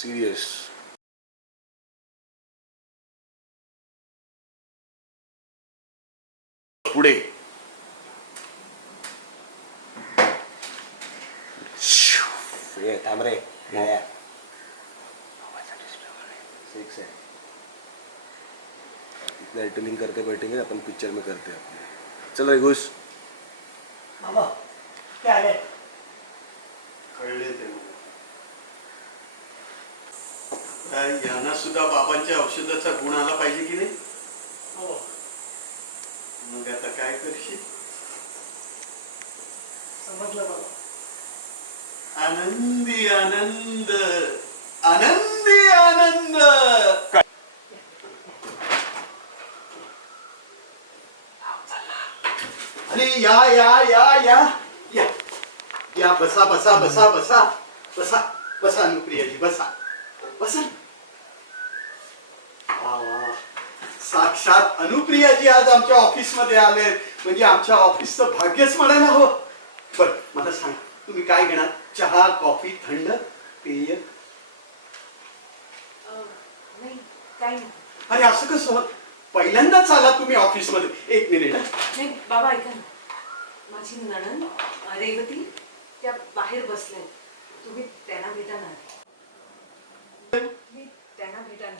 Serious. पुढे थांब रे. Lightning करके बैठेंगे अपन पिक्चर में करते हैं. चल रे घुस. बाबा काय आले? कळले ते यांना सुद्धा बाबांच्या औषधाचा गुण आला पाहिजे की नाही. हो. मग आता काय करशील. समजलं बाबा. आनंदी आनंद आनंदी आनंद. अरे या या या या या या बसा बसा बसा बसा बसा बसा अनुप्रियाजी बसा बसा. वा वा. साक्षात अनुप्रियाजी आज आमच्या ऑफिस मध्ये आले म्हणजे आमच्या ऑफिसचं भाग्यच म्हणायला हवं. बर मला सांग तुम्ही काय घेणार. चहा कॉफी थंड पेय. नाही काही नाही. अरे असं कसं पहिल्यांदाच आला तुम्ही ऑफिस मध्ये. एक मिनिट. नाही बाबा ऐका ना. माझी नणंद रेवती त्या बाहेर बसल्या. तुम्ही त्यांना भेटणार. मी त्यांना भेटणार.